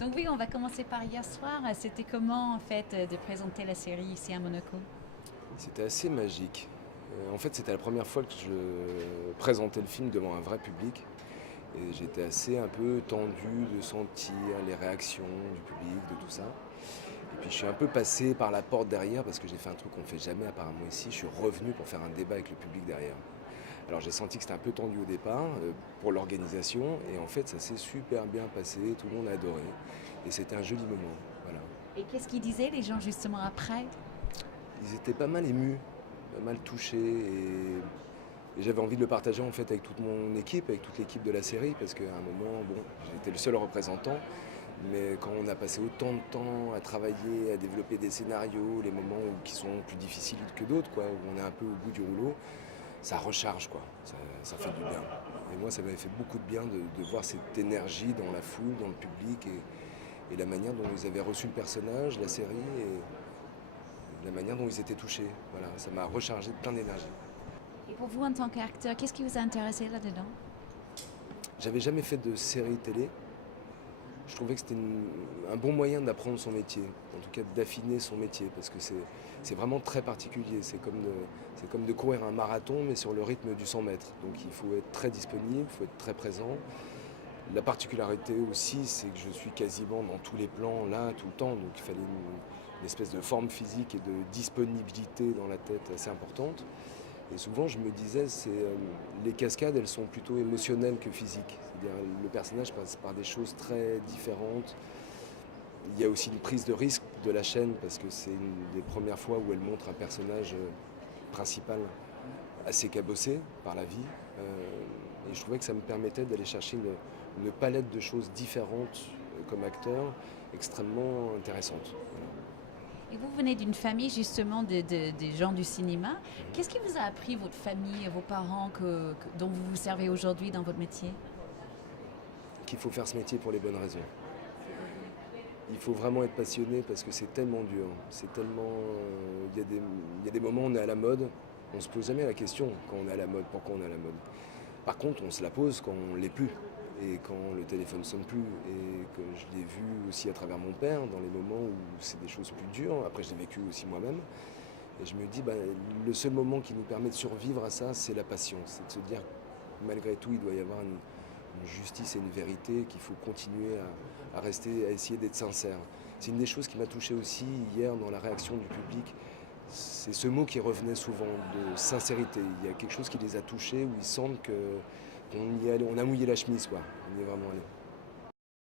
Donc oui, on va commencer par hier soir. C'était comment en fait de présenter la série ici à Monaco? C'était assez magique. En fait, c'était la première fois que je présentais le film devant un vrai public. Et j'étais assez un peu tendu de sentir les réactions du public, de tout ça. Et puis je suis un peu passé par la porte derrière parce que j'ai fait un truc qu'on ne fait jamais apparemment ici. Je suis revenu pour faire un débat avec le public derrière. Alors j'ai senti que c'était un peu tendu au départ pour l'organisation. Et en fait, ça s'est super bien passé. Tout le monde a adoré. Et c'était un joli moment. Voilà. Et qu'est-ce qu'ils disaient les gens justement après? Ils étaient pas mal émus, pas mal touchés. Et j'avais envie de le partager en fait avec toute mon équipe, avec toute l'équipe de la série, parce qu'à un moment, bon, j'étais le seul représentant, mais quand on a passé autant de temps à travailler, à développer des scénarios, les moments qui sont plus difficiles que d'autres, quoi, où on est un peu au bout du rouleau, ça recharge, quoi, ça fait du bien. Et moi, ça m'avait fait beaucoup de bien de voir cette énergie dans la foule, dans le public, et la manière dont ils avaient reçu le personnage, la série, et la manière dont ils étaient touchés. Voilà, ça m'a rechargé de plein d'énergie. Et pour vous en tant qu'acteur, qu'est-ce qui vous a intéressé là-dedans? J'avais jamais fait de série télé. Je trouvais que c'était un bon moyen d'apprendre son métier, en tout cas d'affiner son métier, parce que c'est vraiment très particulier. C'est comme de courir un marathon, mais sur le rythme du 100 mètres. Donc il faut être très disponible, il faut être très présent. La particularité aussi, c'est que je suis quasiment dans tous les plans, là, tout le temps. Donc il fallait une espèce de forme physique et de disponibilité dans la tête assez importante. Et souvent, je me disais, les cascades, elles sont plutôt émotionnelles que physiques. C'est-à-dire, le personnage passe par des choses très différentes. Il y a aussi une prise de risque de la chaîne, parce que c'est une des premières fois où elle montre un personnage principal assez cabossé par la vie. Et je trouvais que ça me permettait d'aller chercher une palette de choses différentes comme acteur, extrêmement intéressante. Voilà. Et vous venez d'une famille justement des gens du cinéma. Qu'est-ce qui vous a appris votre famille, vos parents, dont vous vous servez aujourd'hui dans votre métier? Qu'il faut faire ce métier pour les bonnes raisons. Il faut vraiment être passionné parce que c'est tellement dur. C'est tellement. Il y a des moments où on est à la mode. On ne se pose jamais la question quand on est à la mode, pourquoi on est à la mode. Par contre, on se la pose quand on ne l'est plus. Et quand le téléphone sonne plus. Et que je l'ai vu aussi à travers mon père, dans les moments où c'est des choses plus dures. Après, je l'ai vécu aussi moi-même. Et je me dis, le seul moment qui nous permet de survivre à ça, c'est la passion. C'est de se dire, malgré tout, il doit y avoir une justice et une vérité, qu'il faut continuer à rester, à essayer d'être sincère. C'est une des choses qui m'a touché aussi hier dans la réaction du public. C'est ce mot qui revenait souvent, de sincérité. Il y a quelque chose qui les a touchés, où ils sentent qu'on y est allé, on a mouillé la chemise, quoi. On y est vraiment allé.